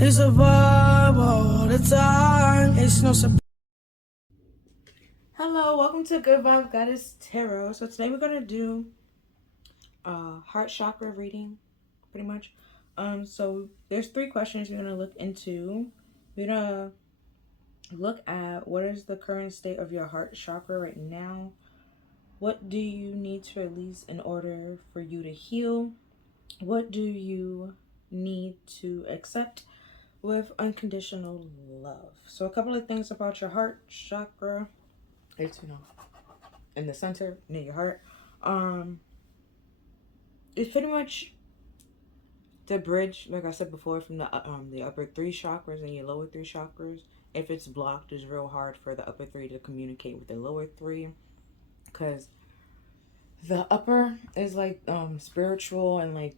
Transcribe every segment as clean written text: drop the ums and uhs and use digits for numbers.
It's a vibe all the time. It's no surprise. Hello, welcome to Good Vibe Goddess Tarot. So today we're gonna do a heart chakra reading, pretty much. So there's 3 questions we're gonna look into. We're gonna look at what is the current state of your heart chakra right now. What do you need to release in order for you to heal? What do you need to accept with unconditional love? So a couple of things about your heart chakra. It's, in the center near your heart. It's pretty much the bridge, like I said before, from the upper 3 chakras and your lower 3 chakras. If it's blocked, it's real hard for the upper 3 to communicate with the lower 3, because the upper is like spiritual and like,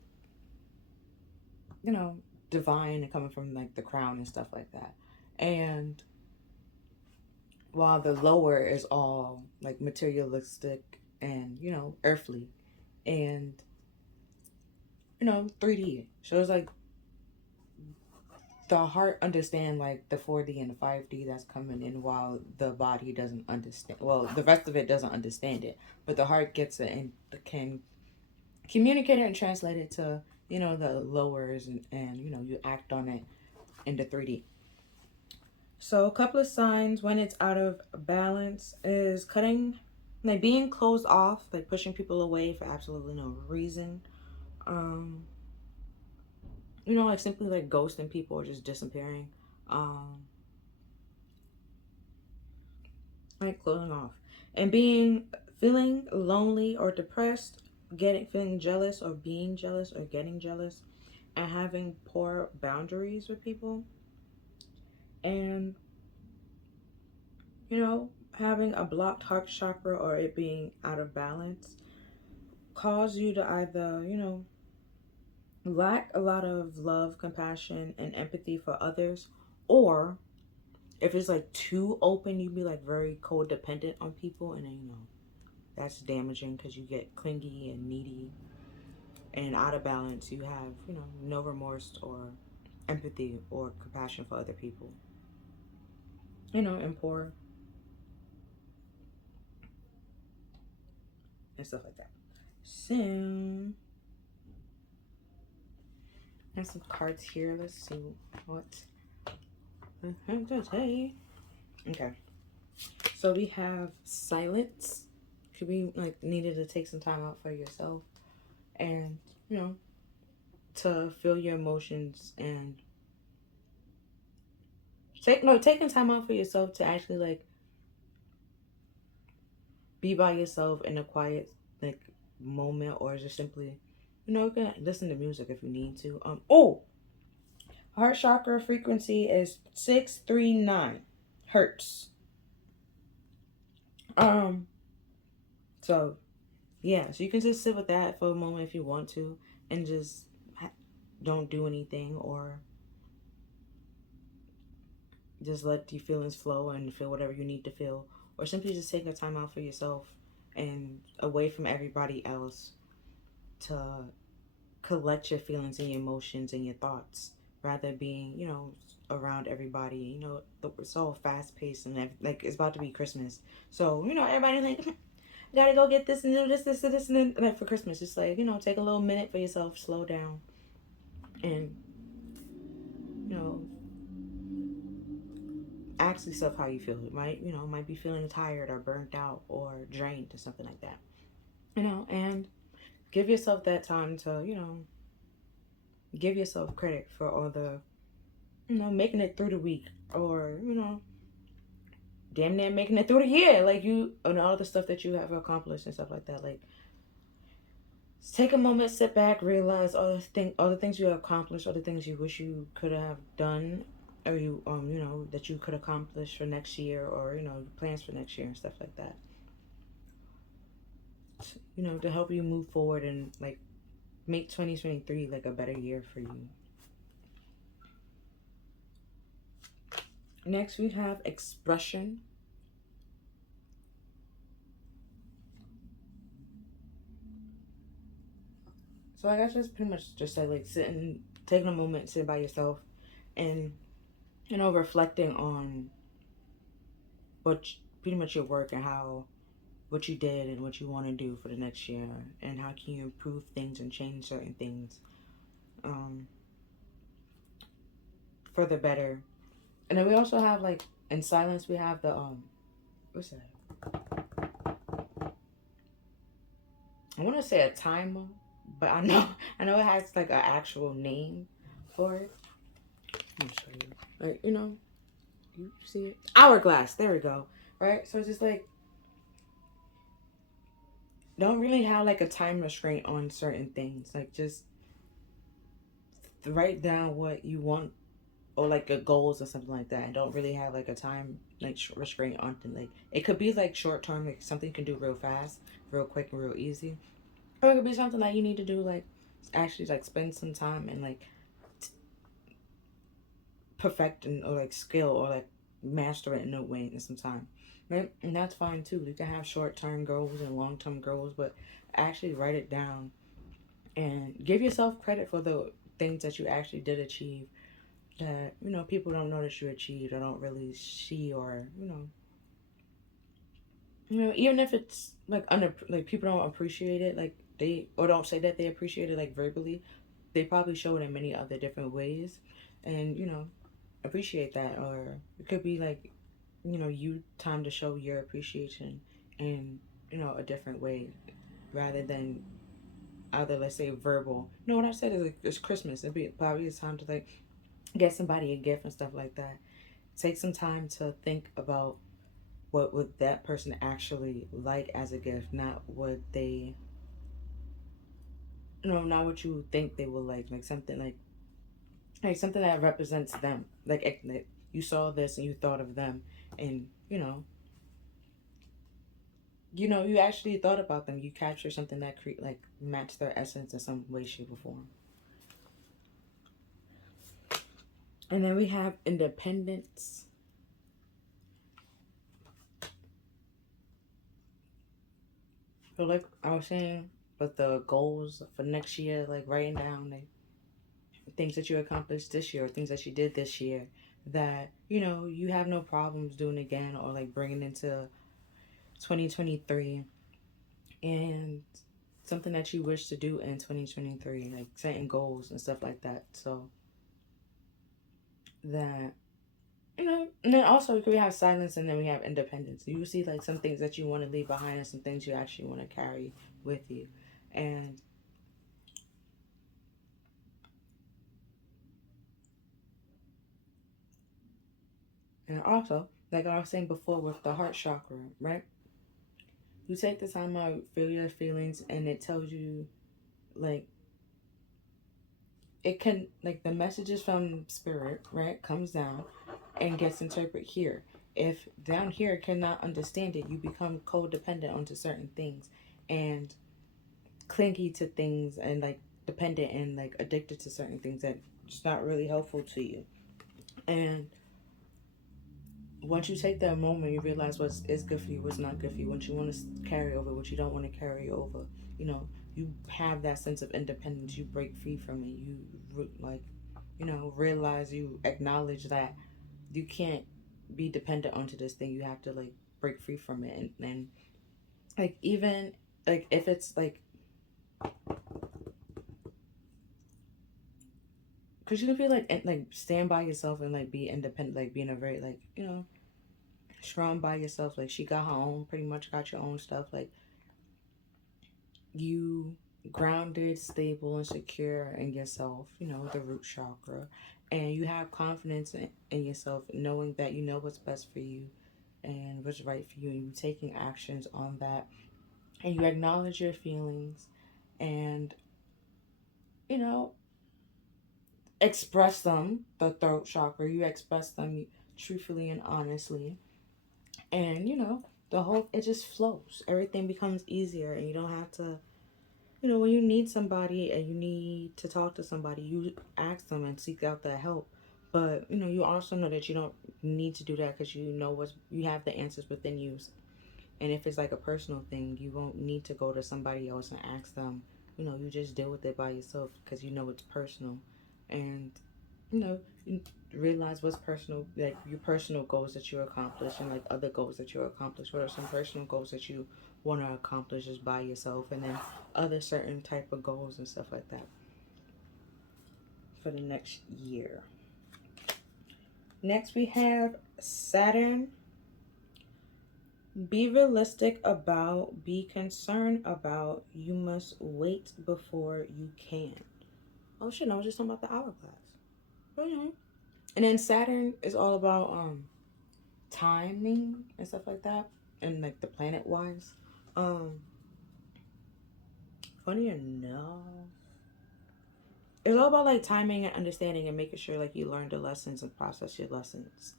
divine and coming from like the crown and stuff like that. And while the lower is all like materialistic and, earthly and, 3D. So it's like the heart understand like the 4D and the 5D that's coming in, while the body doesn't understand. Well, the rest of it doesn't understand it, but the heart gets it and can communicate it and translate it to, the lowers, and you act on it in the 3D. So a couple of signs when it's out of balance is cutting, like being closed off, like pushing people away for absolutely no reason. Like simply like ghosting people or just disappearing. Like closing off. And feeling lonely or depressed, feeling jealous or being jealous or getting jealous, and having poor boundaries with people. And having a blocked heart chakra or it being out of balance cause you to either, lack a lot of love, compassion, and empathy for others, or if it's like too open, you be like very codependent on people, and then that's damaging because you get clingy and needy, and out of balance, you have no remorse or empathy or compassion for other people, and poor and stuff like that. So I have some cards here. Let's see what today. Okay, so we have silence. Could be like needed to take some time out for yourself, and to feel your emotions, and taking time out for yourself to actually like be by yourself in a quiet like moment, or just simply you can listen to music if you need to. Heart chakra frequency is 639 hertz. So yeah, so you can just sit with that for a moment if you want to, and just don't do anything, or just let your feelings flow and feel whatever you need to feel, or simply just take a time out for yourself and away from everybody else to collect your feelings and your emotions and your thoughts, rather being around everybody. It's all fast paced, and like it's about to be Christmas, so everybody like gotta go get this and do this and then, like for Christmas, it's like take a little minute for yourself, slow down, and ask yourself how you feel. It might be feeling tired or burnt out or drained or something like that. And give yourself that time to give yourself credit for all the making it through the week, or damn near making it through the year, like and all the stuff that you have accomplished and stuff like that. Like, take a moment, sit back, realize all the things you have accomplished, all the things you wish you could have done, or that you could accomplish for next year, or plans for next year and stuff like that. To help you move forward and like make 2023 like a better year for you. Next, we have expression. So I guess just pretty much just like sitting, taking a moment, sitting by yourself, and, you know, reflecting on what pretty much your work and how what you did and what you want to do for the next year, and how can you improve things and change certain things um, for the better. And then we also have like in silence we have the what's that? I want to say a timer, but I know I know it has like an actual name for it. Let me show you. Like, you know, you see it? Hourglass. There we go. Right. So it's just like don't really have like a time restraint on certain things. Like just write down what you want or like a goals or something like that, and don't really have like a time like restraint on it. Like it could be like short term, like something you can do real fast, real quick, and real easy, or it could be something that you need to do like actually like spend some time and like perfect and or like skill or like master it in a way in some time, right? And that's fine too. You can have short term goals and long term goals, but actually write it down and give yourself credit for the things that you actually did achieve that, you know, people don't notice you achieved or don't really see, or you know, even if it's like like people don't appreciate it, like they or don't say that they appreciate it like verbally, they probably show it in many other different ways, and you know, appreciate that. Or it could be like, you know, you time to show your appreciation in, you know, a different way rather than either, let's say, verbal. You know what I said is like it's Christmas, it'd be probably it's time to like get somebody a gift and stuff like that. Take some time to think about what would that person actually like as a gift, not what they, you know, not what you think they will like something like something that represents them, like you saw this and you thought of them, and you actually thought about them, you capture something that create like match their essence in some way, shape, or form. And then we have independence. So like I was saying, with the goals for next year, like writing down like things that you accomplished this year, or things that you did this year that you have no problems doing again, or like bringing into 2023, and something that you wish to do in 2023, like setting goals and stuff like that. So that, and then also we have silence, and then we have independence. You see like some things that you want to leave behind and some things you actually want to carry with you. And also, like I was saying before with the heart chakra, right? You take the time out, feel your feelings, and it tells you, like, it can, like, the messages from spirit, right, comes down and gets interpreted here. If down here cannot understand it, you become codependent onto certain things and clingy to things, and, like, dependent and, like, addicted to certain things that it's not really helpful to you. And once you take that moment, you realize what is good for you, what's not good for you. What you want to carry over, what you don't want to carry over. You have that sense of independence. You break free from it. Realize, you acknowledge that you can't be dependent onto this thing. You have to like break free from it, and like even like if it's like, because you can feel like stand by yourself and like be independent, like being a very like strong by yourself. Like she got her own, pretty much got your own stuff. Like you grounded, stable, and secure in yourself, the root chakra. And you have confidence in yourself, knowing that you know what's best for you and what's right for you. And you taking actions on that. And you acknowledge your feelings and, you know, express them, the throat chakra. You express them truthfully and honestly. And, it just flows. Everything becomes easier, and you don't have to, when you need somebody and you need to talk to somebody, you ask them and seek out that help. But, you also know that you don't need to do that because you have the answers within you. And if it's like a personal thing, you won't need to go to somebody else and ask them. You just deal with it by yourself because you know it's personal. And you know, you realize what's personal, like your personal goals that you accomplish, and like other goals that you accomplish. What are some personal goals that you want to accomplish just by yourself, and then other certain type of goals and stuff like that for the next year. Next, we have Saturn. Be realistic about, be concerned about, you must wait before you can. Oh shit, I was just talking about the hourglass. Okay. And then Saturn is all about timing and stuff like that. And like the planet wise. Um Funny enough. It's all about like timing and understanding and making sure like you learn the lessons and process your lessons.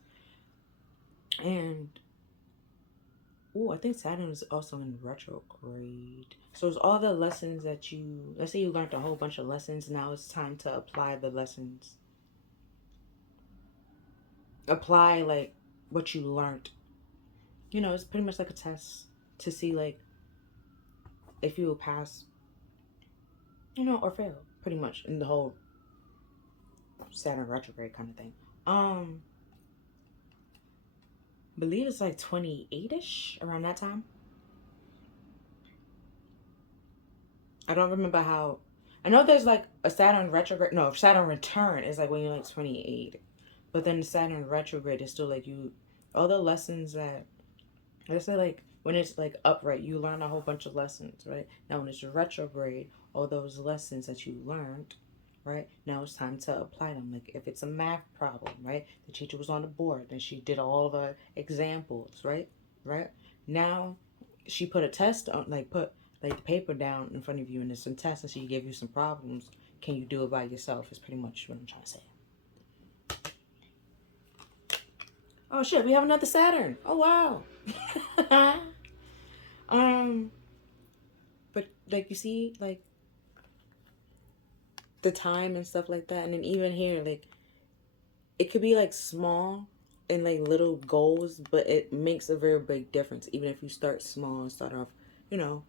And I think Saturn is also in retrograde. So it's all the lessons that you, let's say you learned a whole bunch of lessons. Now it's time to apply the lessons. Apply like what you learned. You know, it's pretty much like a test to see like if you will pass, you know, or fail. Pretty much in the whole Saturn retrograde kind of thing. Believe it's like 28ish around that time. I don't remember how. I know there's like a Saturn retrograde. No, Saturn return is like when you're like 28. But then the Saturn retrograde is still like you, all the lessons that, let's say like when it's like upright, you learn a whole bunch of lessons, right? Now when it's retrograde, all those lessons that you learned, right? Now it's time to apply them. Like if it's a math problem, right? The teacher was on the board and she did all the examples, right? Right? Now she put a test on, like put like the paper down in front of you and there's some tests and she gave you some problems. Can you do it by yourself? Is pretty much what I'm trying to say. Oh shit, we have another Saturn. Oh wow. um but like you see like the time and stuff like that, and then even here like it could be like small and like little goals, but it makes a very big difference even if you start small and start off, you know,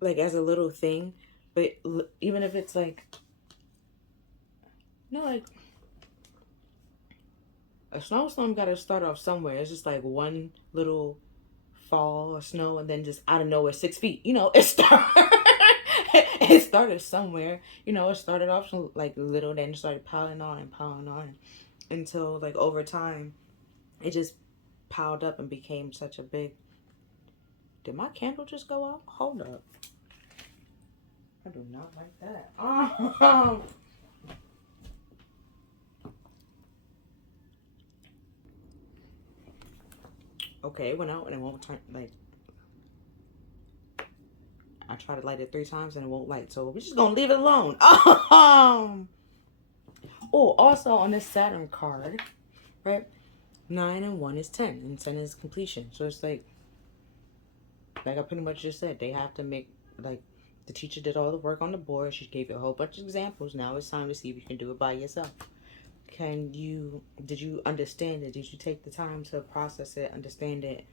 like as a little thing. But even if it's like, you know, like a snowstorm got to start off somewhere. It's just like one little fall or snow and then just out of nowhere 6 feet, you know, it started somewhere, you know. It started off like little, then it started piling on until like over time it just piled up and became such a big. Did my candle just go out? Hold up, I do not like that. Okay, it went out and it won't turn. Like I tried to light it 3 times and it won't light, so we're just gonna leave it alone. Oh, also on this Saturn card, right? 9 and 1 is 10, and 10 is completion. So it's like I pretty much just said, they have to make, like, the teacher did all the work on the board. She gave you a whole bunch of examples. Now it's time to see if you can do it by yourself. Did you understand it? Did you take the time to process it, understand it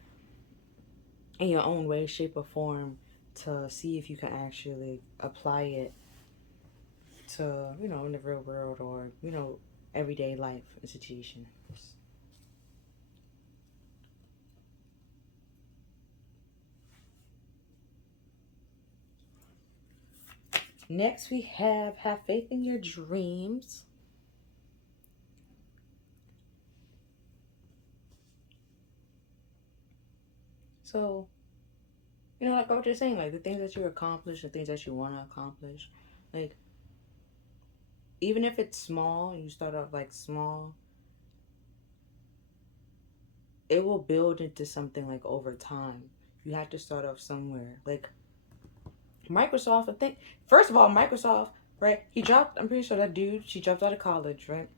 in your own way, shape, or form to see if you can actually apply it to, you know, in the real world or, you know, everyday life and situations? Next, we have faith in your dreams. So, you know, like what you're saying, like the things that you accomplish, the things that you want to accomplish, like even if it's small, you start off like small, it will build into something like over time. You have to start off somewhere. Like Microsoft, I think, first of all, Microsoft, right? I'm pretty sure that dude, she dropped out of college, right?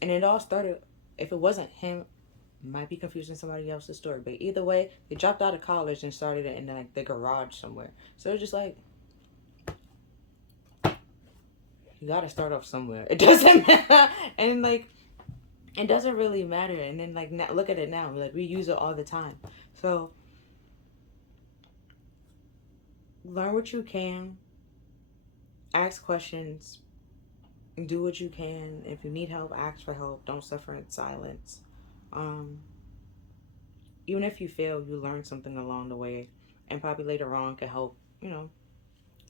And it all started, if it wasn't him, might be confusing somebody else's story, but either way, they dropped out of college and started it in like the garage somewhere. So it's just like, you gotta start off somewhere. It doesn't matter. And like, it doesn't really matter. And then like, now, look at it now. Like, we use it all the time. So learn what you can, ask questions, Do what you can. If you need help, ask for help. Don't suffer in silence. Um, Even if you fail, you learn something along the way, and probably later on can help.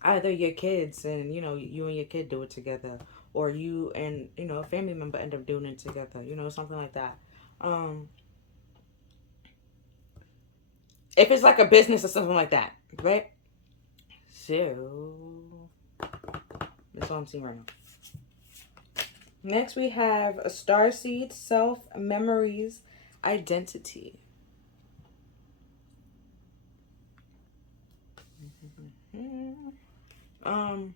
Either your kids and you and your kid do it together, or you and a family member end up doing it together. Something like that. Um, if it's like a business or something like that, right? So that's all I'm seeing right now. Next, we have a starseed, self, memories, identity. Um,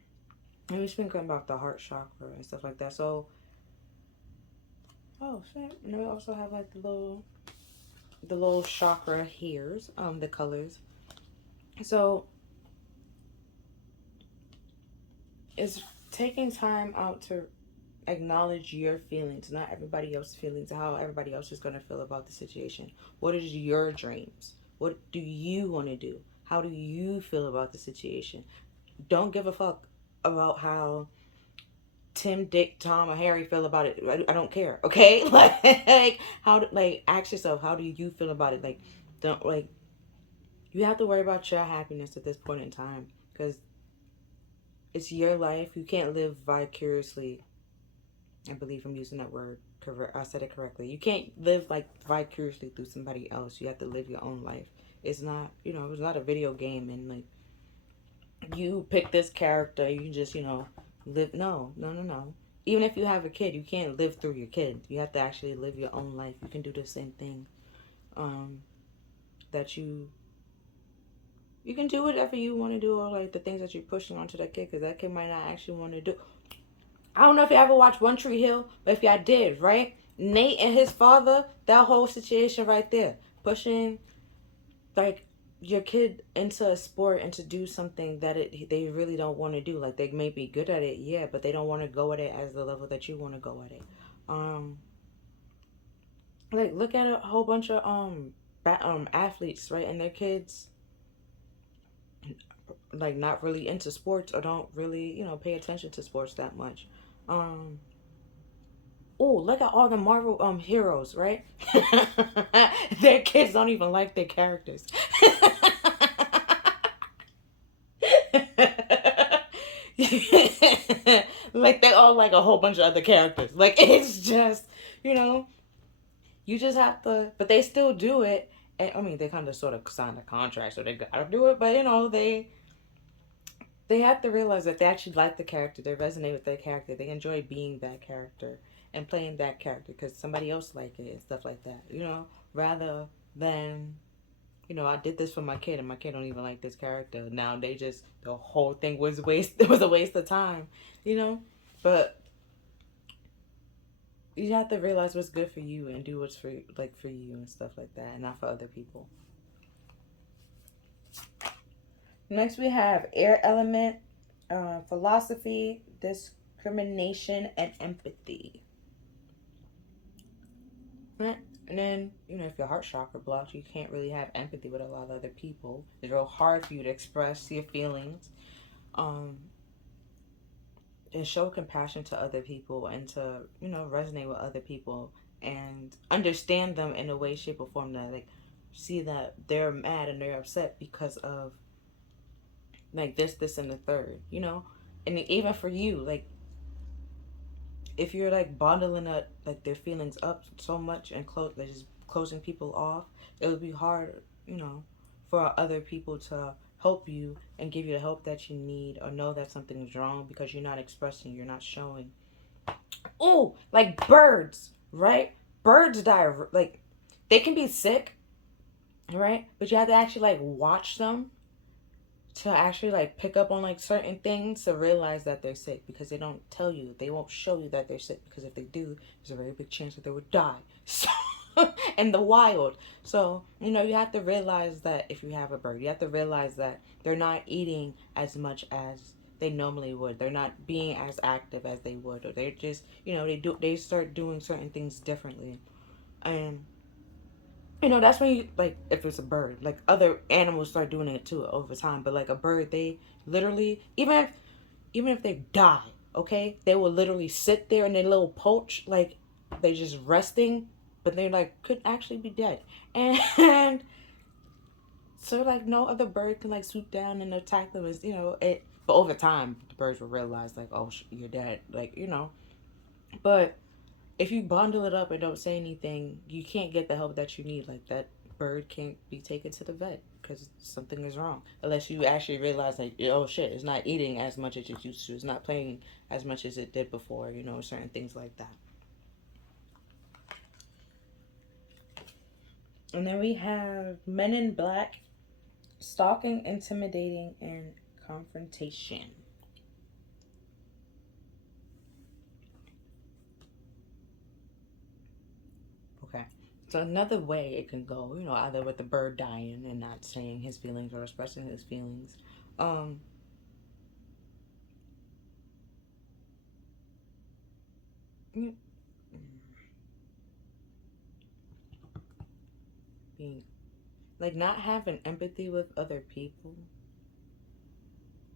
and we're speaking about the heart chakra and stuff like that. So, oh shit, and we also have like the little chakra hairs, the colors. So, it's taking time out to acknowledge your feelings, not everybody else's feelings, how everybody else is going to feel about the situation. What is your dreams? What do you want to do? How do you feel about the situation? Don't give a fuck about how Tim, Dick, Tom, or Harry feel about it. I don't care. Okay, like ask yourself, how do you feel about it? Like, don't you have to worry about your happiness at this point in time because it's your life. You can't live vicariously. I believe I'm using that word correct. I said it correctly. You can't live like vicariously through somebody else. You have to live your own life. It's not, it's not a video game and like you pick this character. You just, live. No, no, no, no. Even if you have a kid, you can't live through your kid. You have to actually live your own life. You can do the same thing. That you can do whatever you want to do, or like the things that you're pushing onto that kid, because that kid might not actually want to do. I don't know if you ever watched One Tree Hill, but if y'all did, right? Nate and his father, that whole situation right there, pushing like your kid into a sport and to do something that they really don't want to do. Like they may be good at it, yeah, but they don't want to go at it as the level that you want to go at it. Like look at a whole bunch of athletes, right, and their kids like not really into sports or don't really pay attention to sports that much. um Oh, look at all the Marvel heroes, right? Their kids don't even like their characters. Like they all like a whole bunch of other characters. Like it's just, you know, you just have to, but they still do it. And, I mean, they kind of sort of sign a contract, so they gotta do it. But they have to realize that they actually like the character. They resonate with their character. They enjoy being that character and playing that character because somebody else like it and stuff like that. Rather than I did this for my kid and my kid don't even like this character. Now the whole thing was waste. It was a waste of time. But you have to realize what's good for you and do what's for you and stuff like that, and not for other people. Next, we have air element, philosophy, discrimination, and empathy. Right? And then, if your heart chakra blocks, you can't really have empathy with a lot of other people. It's real hard for you to express your feelings, and show compassion to other people, and to, resonate with other people and understand them in a way, shape, or form that, like, see that they're mad and they're upset because of like this, and the third, and even for you, like if you're like bottling up like their feelings up so much and they're just closing people off, it would be hard, for other people to help you and give you the help that you need, or know that something's wrong because you're not expressing, you're not showing. Oh, like birds, right? Birds die, like they can be sick, right? But you have to actually like watch them to actually like pick up on like certain things to realize that they're sick, because they don't tell you, they won't show you that they're sick, because if they do, there's a very big chance that they would die. So in the wild. So you have to realize that if you have a bird, you have to realize that they're not eating as much as they normally would, they're not being as active as they would, or they're just they start doing certain things differently. And that's when you, like, if it's a bird, like other animals start doing it too over time. But like a bird, they literally, even if they die, okay? They will literally sit there in their little pouch, like they just resting, but they like could actually be dead. And so like no other bird can like swoop down and attack them. Is, it. But over time, the birds will realize like, oh, you're dead, like, But if you bundle it up and don't say anything, you can't get the help that you need. Like that bird can't be taken to the vet because something is wrong. Unless you actually realize like, oh shit, it's not eating as much as it used to. It's not playing as much as it did before. Certain things like that. And then we have Men in Black, stalking, intimidating, and confrontation. Okay. So another way it can go, either with the bird dying and not saying his feelings or expressing his feelings. Um, being like not having empathy with other people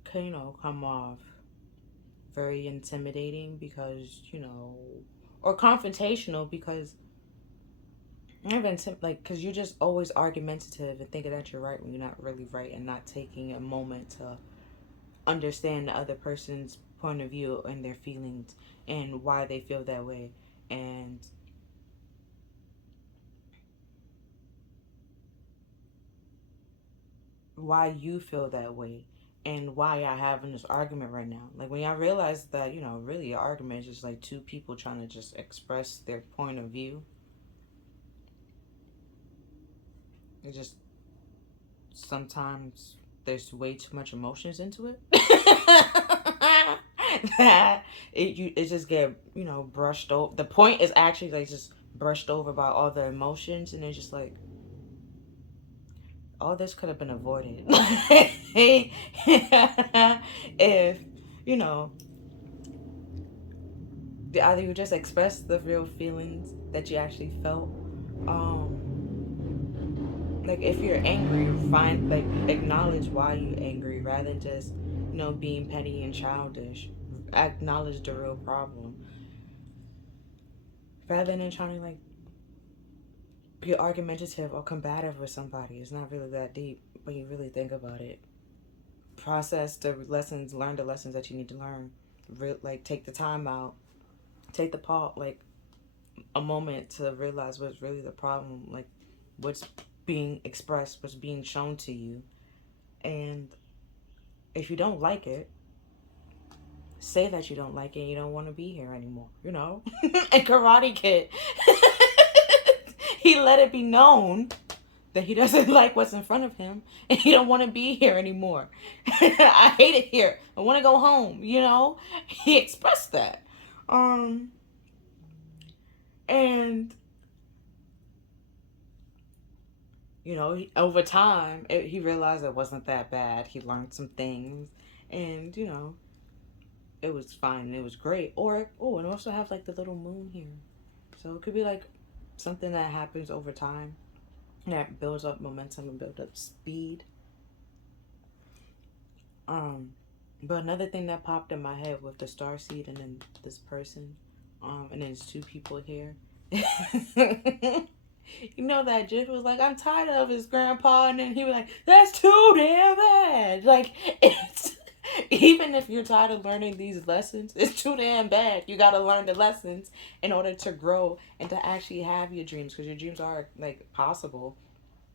can, come off very intimidating because, or confrontational because because you're just always argumentative and thinking that you're right when you're not really right, and not taking a moment to understand the other person's point of view and their feelings and why they feel that way, and why you feel that way, and why y'all having this argument right now. Like when y'all realize that, really your argument is just like two people trying to just express their point of view. It just sometimes there's way too much emotions into it. That it just get, brushed over. The point is actually like just brushed over by all the emotions, and it's just like all this could have been avoided. If, you know, either you just express the real feelings that you actually felt. Like if you're angry, find like acknowledge why you're angry rather than just, being petty and childish. Acknowledge the real problem rather than trying to like be argumentative or combative with somebody. It's not really that deep when you really think about it. Process the lessons, learn the lessons that you need to learn. Like take the time out, take the pause, like a moment to realize what's really the problem, like what's being expressed, what's being shown to you. And if you don't like it, say that you don't like it and you don't want to be here anymore, And Karate Kid, he let it be known that he doesn't like what's in front of him and he don't want to be here anymore. I hate it here. I want to go home, He expressed that. And over time, he realized it wasn't that bad. He learned some things, and it was fine. It was great. Or and also have like the little moon here, so it could be like something that happens over time that builds up momentum and builds up speed. But another thing that popped in my head with the star seed and then this person, and then it's two people here. That Jeff was like, I'm tired of his grandpa, and then he was like, that's too damn bad. Like, it's even if you're tired of learning these lessons, it's too damn bad. You gotta learn the lessons in order to grow and to actually have your dreams, because your dreams are like possible.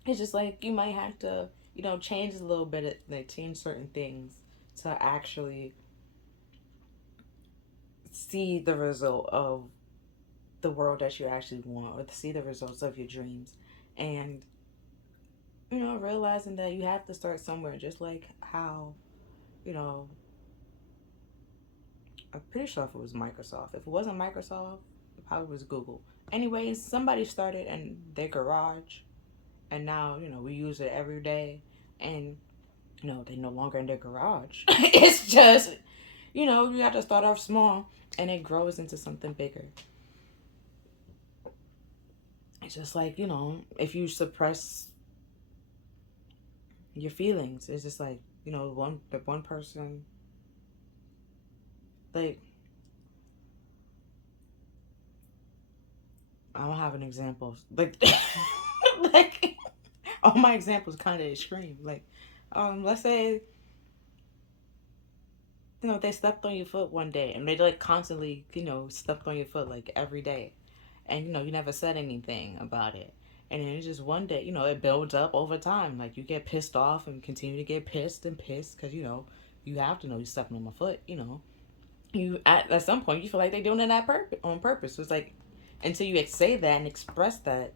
It's just like you might have to, change a little bit, like change certain things to actually see the result of the world that you actually want, or to see the results of your dreams. And realizing that you have to start somewhere, just like how, I'm pretty sure if it was Microsoft. If it wasn't Microsoft, it probably was Google. Anyways, somebody started in their garage, and now, we use it every day. And, they're no longer in their garage. It's just, you have to start off small, and it grows into something bigger. It's just like, if you suppress your feelings, it's just like, the one person, like, I don't have an example. Like, like all my examples kind of extreme. Like, let's say they stepped on your foot one day, and they like constantly stepped on your foot like every day, and you never said anything about it, and then it's just one day it builds up over time. Like you get pissed off and continue to get pissed and pissed because you have to know you're stepping on my foot. You at some point you feel like they're doing it on purpose. So it's like until you say that and express that,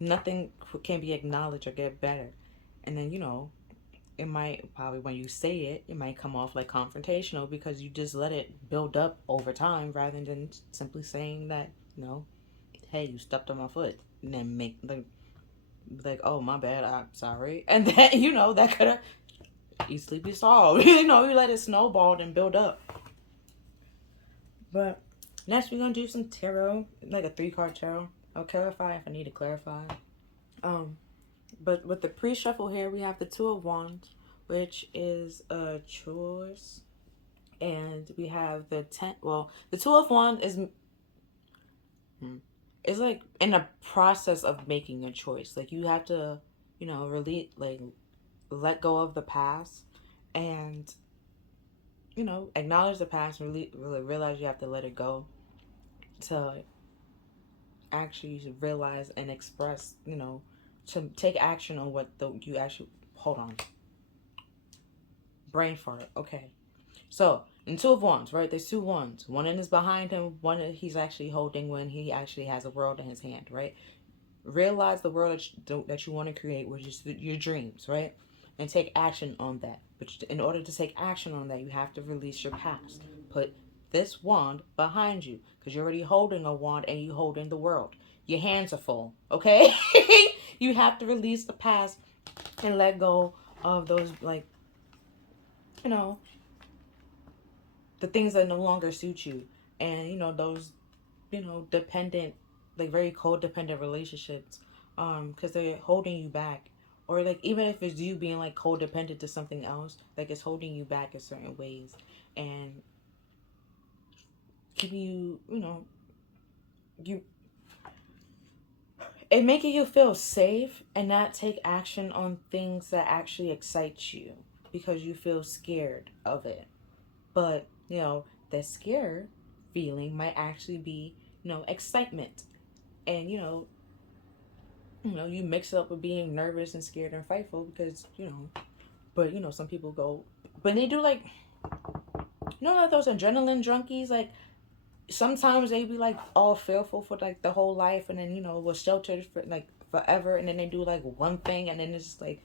nothing can be acknowledged or get better. And then it might probably when you say it, it might come off like confrontational because you just let it build up over time rather than simply saying that hey, you stepped on my foot, and then make like oh my bad, I'm sorry, and then that could have easily be solved. You let it snowball and build up. But next we're gonna do some tarot, like a 3-card tarot. I'll clarify if I need to clarify. But with the pre-shuffle here, we have the 2 of Wands, which is a choice, and we have the 10. Well, the 2 of Wands is like in the process of making a choice. Like you have to, release, like let go of the past, and acknowledge the past, and really realize you have to let it go to actually realize and express, to take action on what you actually, hold on. Brain fart. Okay. So, in 2 of Wands, right? There's 2 wands. One is behind him, one he's actually holding when he actually has a world in his hand, right? Realize the world that you want to create, which is your dreams, right? And take action on that. But in order to take action on that, you have to release your past. Put this wand behind you because you're already holding a wand and you holding the world. Your hands are full, okay? You have to release the past and let go of those, like, the things that no longer suit you. And, those, dependent, like very codependent relationships, because they're holding you back. Or like even if it's you being like codependent to something else, like it's holding you back in certain ways and keeping you, it making you feel safe and not take action on things that actually excite you because you feel scared of it. But, that scare feeling might actually be, excitement. And, you mix it up with being nervous and scared and frightful because, but, some people go, but they do like, like those adrenaline junkies, like, sometimes they be like all fearful for like the whole life and then, was sheltered for like forever and then they do like one thing and then it's just like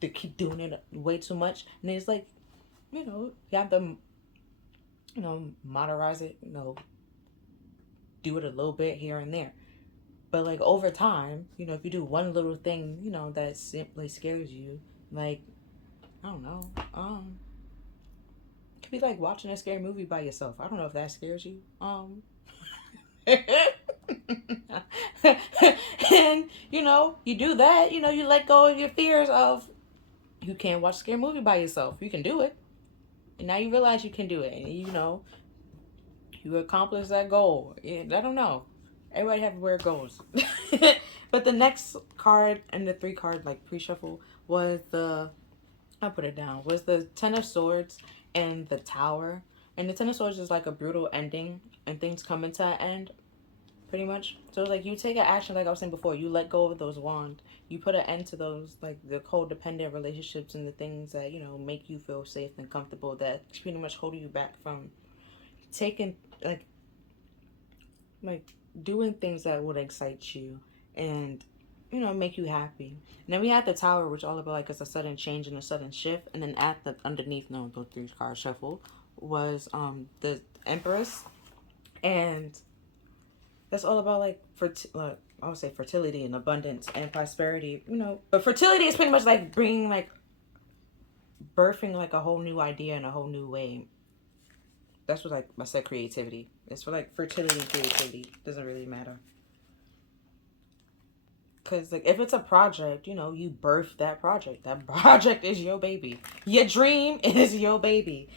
they keep doing it way too much and it's like, you have to, moderize it, do it a little bit here and there. But like over time, if you do one little thing, that simply scares you, like, I don't know, it could be like watching a scary movie by yourself. I don't know if that scares you. And you do that, you let go of your fears of you can't watch a scary movie by yourself. You can do it. And now you realize you can do it. And you accomplish that goal. I don't know. Everybody have where it goes. But the next card and the 3-card like pre-shuffle was I'll put it down, was the 10 of Swords and the Tower. And the 10 of Swords is like a brutal ending and things coming to an end, pretty much. So it's like you take an action, like I was saying before, you let go of those wands. You put an end to those, like the codependent relationships and the things that, make you feel safe and comfortable that pretty much hold you back from taking, like doing things that would excite you and, make you happy. And then we had the Tower, which all about like it's a sudden change and a sudden shift. And then at the underneath, the 3-card shuffle was the Empress, and that's all about like I would say fertility and abundance and prosperity, But fertility is pretty much like bringing like birthing like a whole new idea in a whole new way. That's what like I said, creativity. It's for like fertility and creativity. Doesn't really matter. Because like if it's a project, you birth that project. That project is your baby. Your dream is your baby.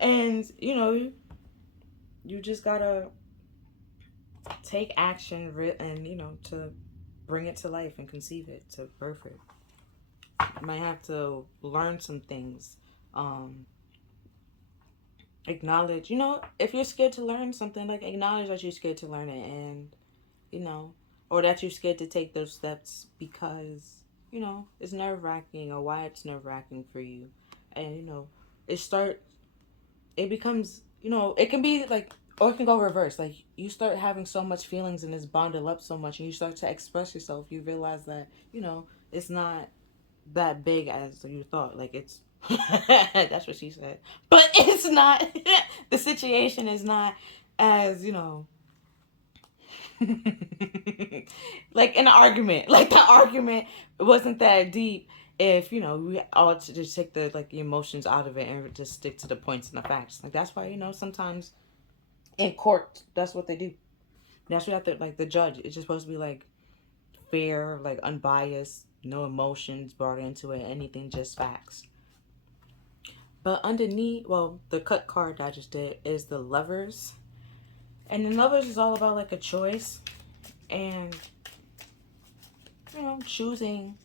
And, you just gotta take action and, you know, to bring it to life and conceive it, to birth it. You might have to learn some things. Acknowledge, you know, if you're scared to learn something, like, acknowledge that you're scared to learn it, and, you know, or that you're scared to take those steps because, you know, it's nerve-wracking, or why it's nerve-wracking for you. And, you know, it becomes, you know, it can be like, or it can go reverse. Like, you start having so much feelings and it's bonded up so much, and you start to express yourself, you realize that, you know, it's not that big as you thought. Like, it's that's what she said. But it's not the situation is not as, you know, like an argument. Like, the argument wasn't that deep if, you know, we all just take the, like, the emotions out of it and just stick to the points and the facts. Like, that's why, you know, sometimes in court, that's what they do. That's what you have to, like, the judge. It's just supposed to be, like, fair, like, unbiased, no emotions brought into it, anything, just facts. But underneath, well, the cut card that I just did is the Lovers. And the Lovers is all about, like, a choice. And, you know, choosing,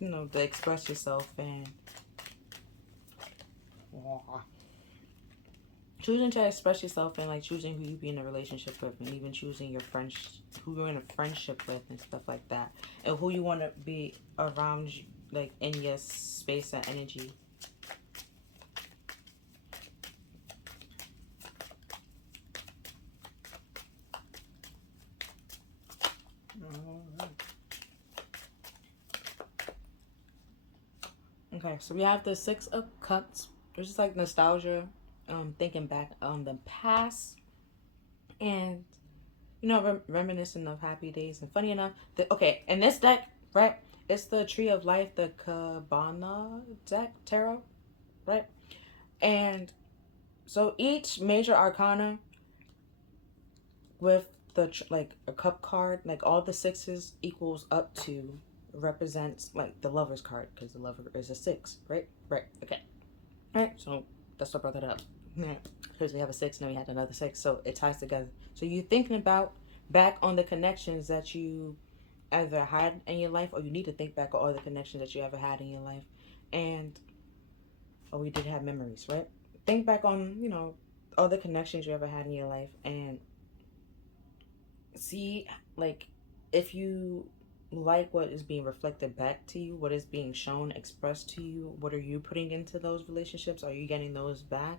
you know, to express yourself, and choosing to express yourself, and, like, choosing who you be in a relationship with, and even choosing your friends, who you're in a friendship with, and stuff like that, and who you want to be around, like, in your space and energy. Okay, so we have the Six of Cups, which is like nostalgia, thinking back on the past, and, you know, reminiscing of happy days. And funny enough, in this deck, right, it's the Tree of Life, the Cabana deck tarot, right, and so each major arcana with the like a cup card, like all the sixes equals up to, represents, like, the Lover's card, because the Lover is a 6, right? Right. Okay. All right. So that's what I brought that up. Yeah. Because we have a 6, and then we had another 6, so it ties together. So you're thinking about back on the connections that you either had in your life, or you need to think back on all the connections that you ever had in your life, and we did have memories, right? Think back on, you know, all the connections you ever had in your life, and see, like, if you like what is being reflected back to you, what is being shown, expressed to you, what are you putting into those relationships? Are you getting those back?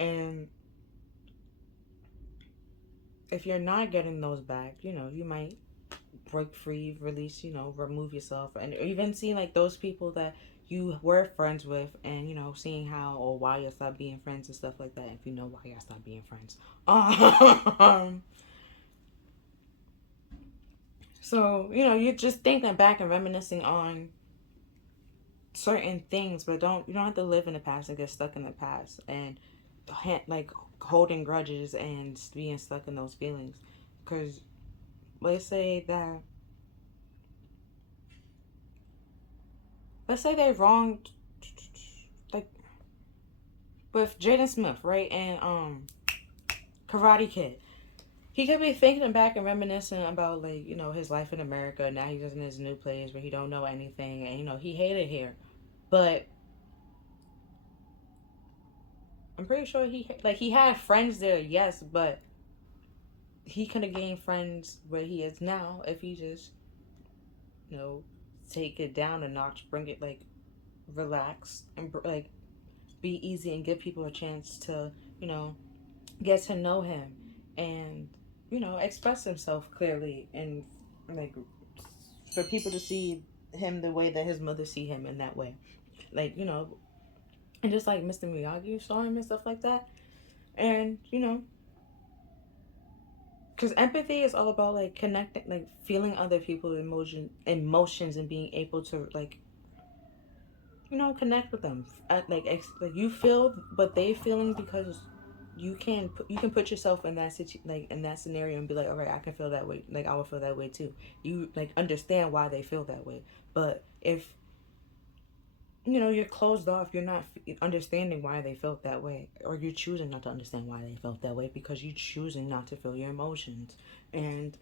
And if you're not getting those back, you know, you might break free, release, you know, remove yourself, and even seeing, like, those people that you were friends with, and, you know, seeing how or why you stopped being friends and stuff like that, if you know why you stopped being friends. So, you know, you're just thinking back and reminiscing on certain things, but you don't have to live in the past and get stuck in the past, and, like, holding grudges and being stuck in those feelings. Because let's say they wronged, like, with Jaden Smith, right, and Karate Kid. He could be thinking back and reminiscing about, like, you know, his life in America. Now he's in his new place where he don't know anything, and, you know, he hated here. But I'm pretty sure he had friends there, yes, but he could have gained friends where he is now if he just, you know, take it down a notch, bring it, like, relax, and, like, be easy, and give people a chance to, you know, get to know him, and, you know, express himself clearly, and, like, for people to see him the way that his mother see him, in that way, like, you know, and just like Mr. Miyagi saw him and stuff like that. And, you know, because empathy is all about, like, connecting, like, feeling other people's emotions, and being able to, like, you know, connect with them, like, like, you feel what they feeling, because you can put yourself in that like, in that scenario, and be like, all right, I can feel that way, like, I would feel that way too. You, like, understand why they feel that way. But if you know, you're closed off. You're not understanding why they felt that way, or you're choosing not to understand why they felt that way because you're choosing not to feel your emotions and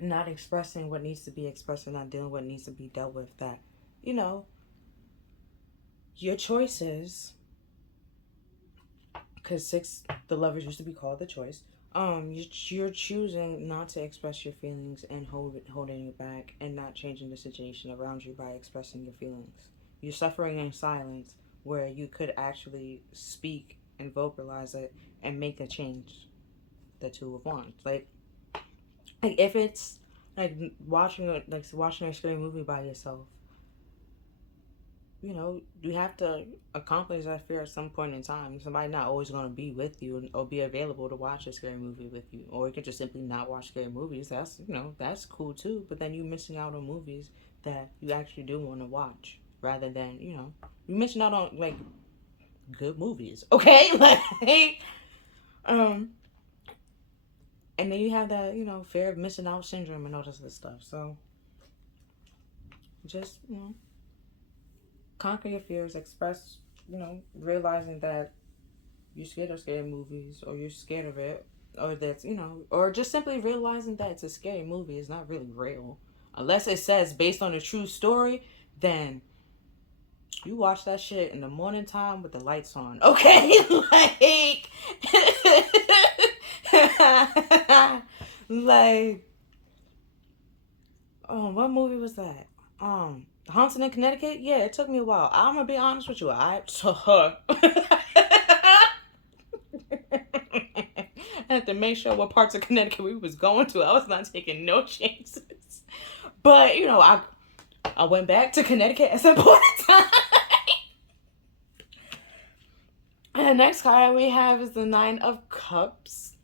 not expressing what needs to be expressed, or not dealing with what needs to be dealt with. That, you know, your choices, because six, the lovers used to be called the choice. You're choosing not to express your feelings and holding it back and not changing the situation around you by expressing your feelings. You're suffering in silence where you could actually speak and vocalize it and make a change. The Two of Wands, like if it's like watching a scary movie by yourself, you know, you have to accomplish that fear at some point in time. Somebody not always going to be with you or be available to watch a scary movie with you. Or you can just simply not watch scary movies. That's, you know, that's cool too. But then you're missing out on movies that you actually do want to watch rather than, you know, you're missing out on, like, good movies. Okay? Like, um, and then you have that, you know, fear of missing out syndrome and all this other stuff. So just, you know, conquer your fears, express, you know, realizing that you're scared of scary movies or you're scared of it, or that's, you know, or just simply realizing that it's a scary movie is not really real. Unless it says based on a true story, then you watch that shit in the morning time with the lights on. Okay? Like, like, oh, what movie was that? Haunting in Connecticut? Yeah, it took me a while. I'm gonna be honest with you. I had to make sure what parts of Connecticut we was going to. I was not taking no chances. But, you know, I went back to Connecticut at some point in time. And the next card we have is the Nine of Cups.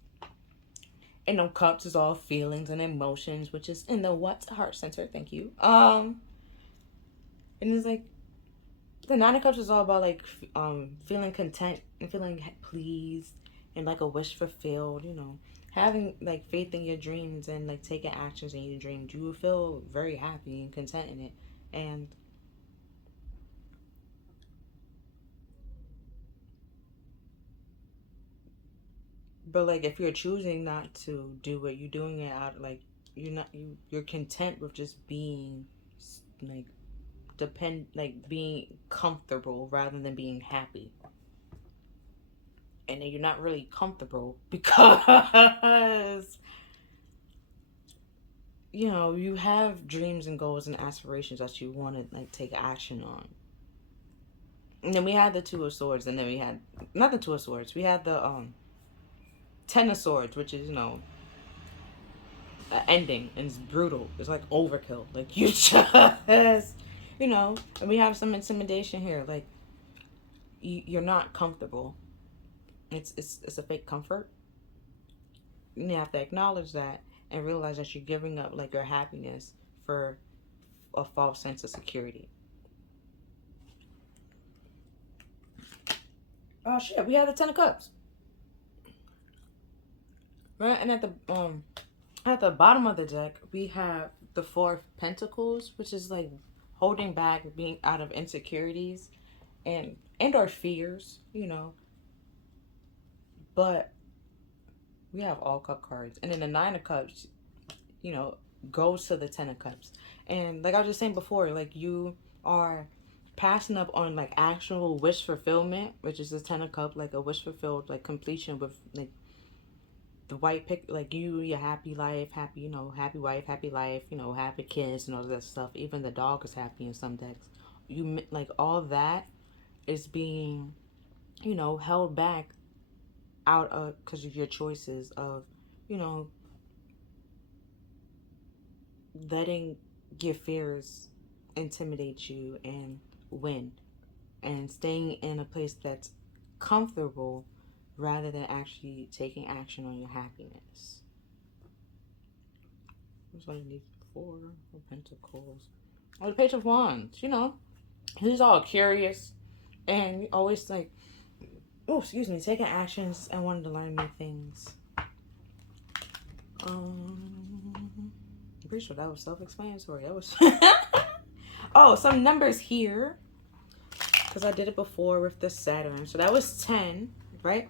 And no, cups is all feelings and emotions, which is in the what? Heart center. Thank you. And it's like the Nine of Cups is all about like feeling content and feeling pleased and like a wish fulfilled, you know. Having like faith in your dreams and like taking actions in your dreams, you will feel very happy and content in it. And but like if you're choosing not to do it, you're doing it out like you're content with just being like being comfortable rather than being happy. And then you're not really comfortable because you know you have dreams and goals and aspirations that you want to like take action on. And then we had the Two of Swords, and then we had not the Two of Swords. We had the Ten of Swords, which is, you know, ending and it's brutal. It's like overkill. Like you just, you know. And we have some intimidation here. Like you're not comfortable. It's a fake comfort. You have to acknowledge that and realize that you're giving up like your happiness for a false sense of security. Oh shit, we have the Ten of Cups. Right, and at the bottom of the deck we have the Four of Pentacles, which is like holding back, being out of insecurities and our fears, you know. But we have all cup cards. And then the Nine of Cups, you know, goes to the Ten of Cups. And like I was just saying before, like you are passing up on like actual wish fulfillment, which is the Ten of Cups, like a wish fulfilled, like completion with like the white pick, like you, your happy life, happy, you know, happy wife, happy life, you know, happy kids and all that stuff. Even the dog is happy in some decks. You like all that is being, you know, held back out of because of your choices of, you know, letting your fears intimidate you and win, and staying in a place that's comfortable rather than actually taking action on your happiness. What's underneath Four of Pentacles? Oh, the Page of Wands. You know, he's all curious and always like, oh, excuse me, taking actions and wanting to learn new things. I'm pretty sure that was self-explanatory. That was oh, some numbers here. because I did it before with the Saturn. So that was 10, right?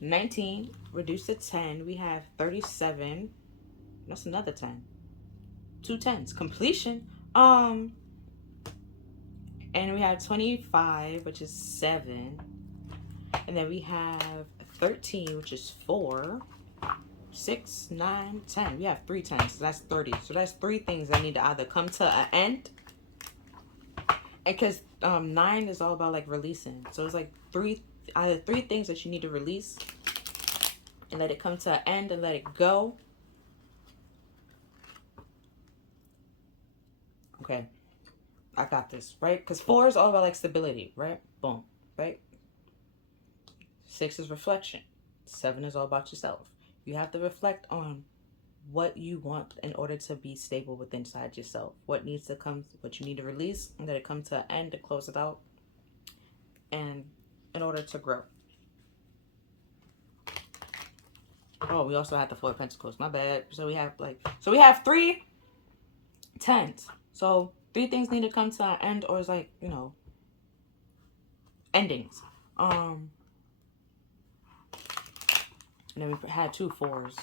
19 reduced to 10. We have 37. That's another 10. 2 tens. Completion. And we have 25, which is 7. And then we have 13, which is 4. 6, 9, 10. We have 3 tens. So that's 30. So that's 3 things that need to either come to an end. And because 9 is all about like releasing. So it's like either 3 things that you need to release and let it come to an end and let it go. Okay, I got this, right? Because 4 is all about like stability, right? Boom, right? 6 is reflection. 7 is all about yourself. You have to reflect on what you want in order to be stable within inside yourself. What needs to come, what you need to release, and let it come to an end to close it out. And in order to grow. Oh, we also have the 4 of Pentacles. My bad. So we have 3 tens. So 3 things need to come to an end, or it's like, you know, endings. And then we had 2 4s.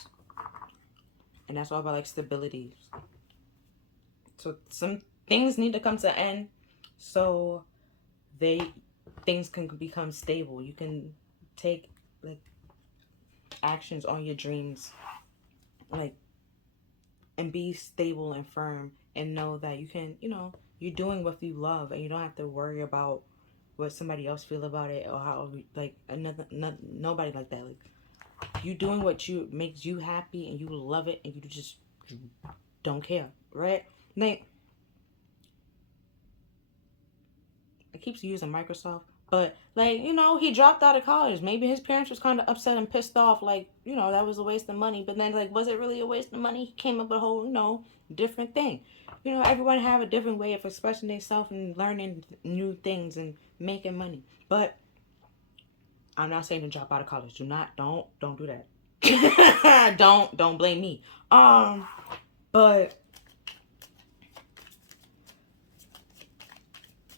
And that's all about like stability. So some things need to come to an end so things can become stable. You can take like actions on your dreams, like, and be stable and firm, and know that you can, you know, you're doing what you love, and you don't have to worry about what somebody else feel about it, or how, like, nobody like that. Like, you doing what makes you happy, and you love it, and you just don't care, right? Like, it keeps using Microsoft, but like, you know, he dropped out of college. Maybe his parents was kind of upset and pissed off, like, you know, that was a waste of money. But then, like, was it really a waste of money? He came up with a whole, you know, different thing. You know, everyone have a different way of expressing themselves and learning new things and making money. But I'm not saying to drop out of college. Don't do that. Don't blame me. But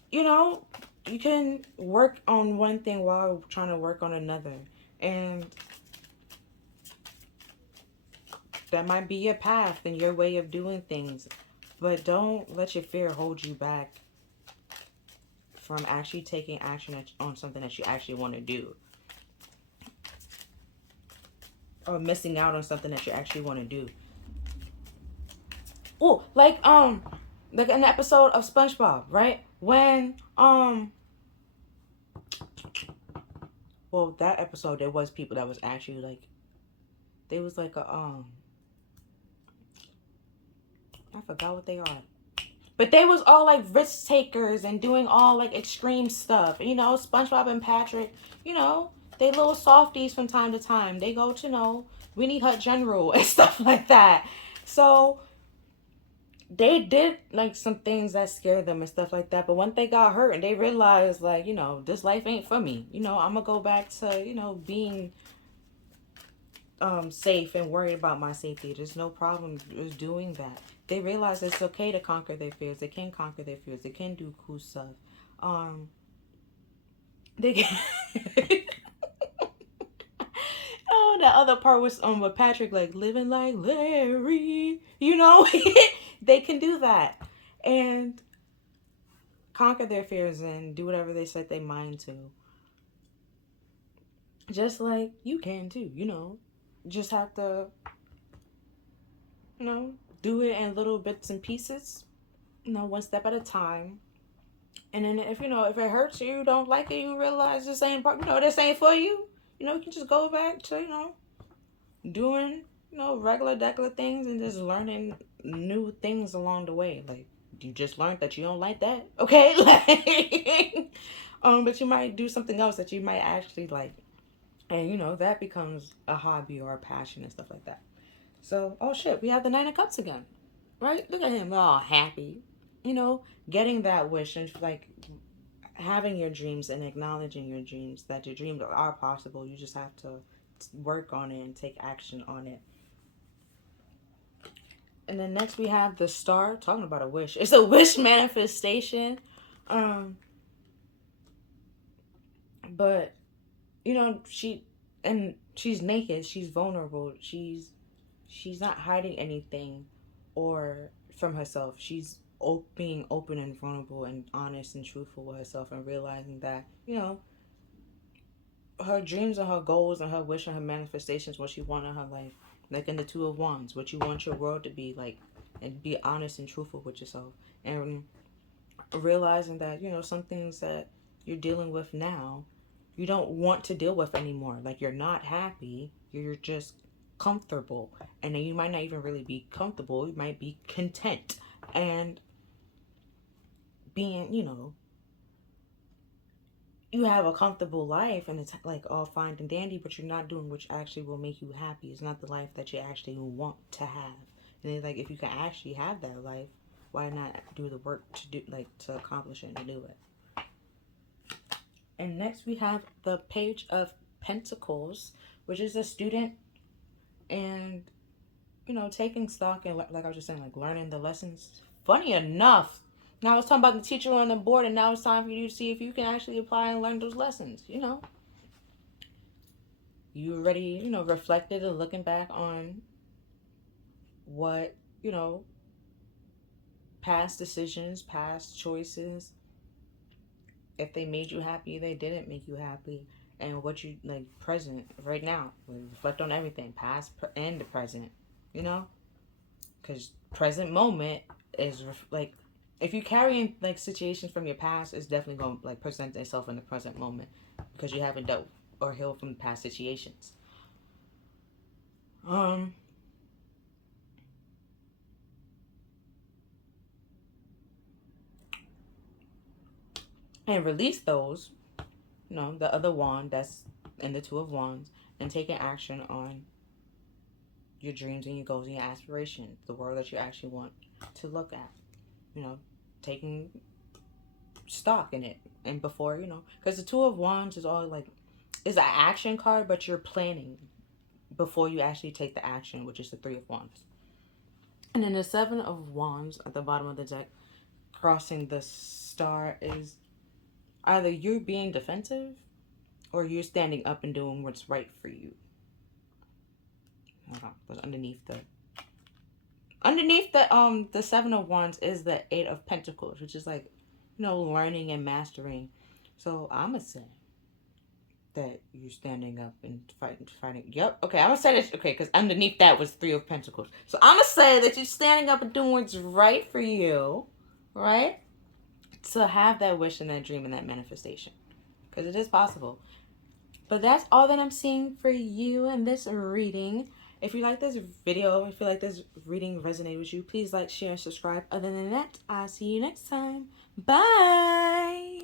you know, you can work on one thing while trying to work on another. And that might be your path and your way of doing things. But don't let your fear hold you back from actually taking action on something that you actually want to do. Or missing out on something that you actually want to do. Oh, like an episode of SpongeBob, right? When, well, that episode, there was people that was actually, like, they was like I forgot what they are. But they was all, like, risk takers and doing all, like, extreme stuff. You know, SpongeBob and Patrick, you know, they little softies from time to time. They go to, you know, Winnie Hut General and stuff like that. So they did, like, some things that scared them and stuff like that. But once they got hurt and they realized, like, you know, this life ain't for me. You know, I'm going to go back to, you know, being safe and worried about my safety. There's no problem with doing that. They realize it's okay to conquer their fears. They can conquer their fears. They can do cool stuff. They can... Oh, that other part was with Patrick, like, living like Larry. You know, they can do that and conquer their fears and do whatever they set their mind to. Just like you can too, you know. Just have to, you know, do it in little bits and pieces, you know, one step at a time. And then if, you know, if it hurts you, don't like it, you realize this ain't part, you know, this ain't for you. You know, you can just go back to, you know, doing, you know, regular things and just learning new things along the way. Like, you just learned that you don't like that, okay? Like, but you might do something else that you might actually like. And, you know, that becomes a hobby or a passion and stuff like that. So, oh shit, we have the 9 of Cups again, right? Look at him, all happy. You know, getting that wish and, like, having your dreams and acknowledging your dreams, that your dreams are possible. You just have to work on it and take action on it. And then next we have the Star, talking about a wish. It's a wish manifestation. But, you know, she's naked, she's vulnerable, she's not hiding anything or from herself. She's being open and vulnerable and honest and truthful with herself, and realizing that, you know, her dreams and her goals and her wish and her manifestations, what she wants in her life, like in the Two of Wands, what you want your world to be like, and be honest and truthful with yourself, and realizing that, you know, some things that you're dealing with now, you don't want to deal with anymore. Like, you're not happy, you're just comfortable, and then you might not even really be comfortable, you might be content and being, you know, you have a comfortable life and it's like all fine and dandy, but you're not doing what actually will make you happy. It's not the life that you actually want to have. And it's like, if you can actually have that life, why not do the work to do, like, to accomplish it and to do it? And next we have the Page of Pentacles, which is a student, and, you know, taking stock and, like I was just saying, like, learning the lessons. Funny enough, now I was talking about the teacher on the board, and now it's time for you to see if you can actually apply and learn those lessons. You know, you already, you know, reflected and looking back on what, you know, past decisions, past choices, if they made you happy, they didn't make you happy, and what you, like, present right now. Reflect on everything, past and the present, you know, because present moment is like, if you carry like situations from your past, it's definitely going to like present itself in the present moment, because you haven't dealt or healed from past situations. And release those, you know, the other wand that's in the Two of Wands, and taking action on your dreams and your goals and your aspirations, the world that you actually want to look at, you know, taking stock in it. And before, you know, because the Two of Wands is all like, is an action card, but you're planning before you actually take the action, which is the Three of Wands. And then the Seven of Wands at the bottom of the deck, crossing the star, is either you're being defensive or you're standing up and doing what's right for you. Hold on, because underneath the Seven of Wands is the Eight of Pentacles, which is like, you know, learning and mastering. So I'm gonna say that you're standing up and fighting. Yep. Okay, I'm gonna say that. Okay, because underneath that was Three of Pentacles. So I'm gonna say that you're standing up and doing what's right for you, right? To have that wish and that dream and that manifestation, because it is possible. But that's all that I'm seeing for you in this reading. If you like this video, if you like this reading resonated with you, please like, share, and subscribe. Other than that, I'll see you next time. Bye!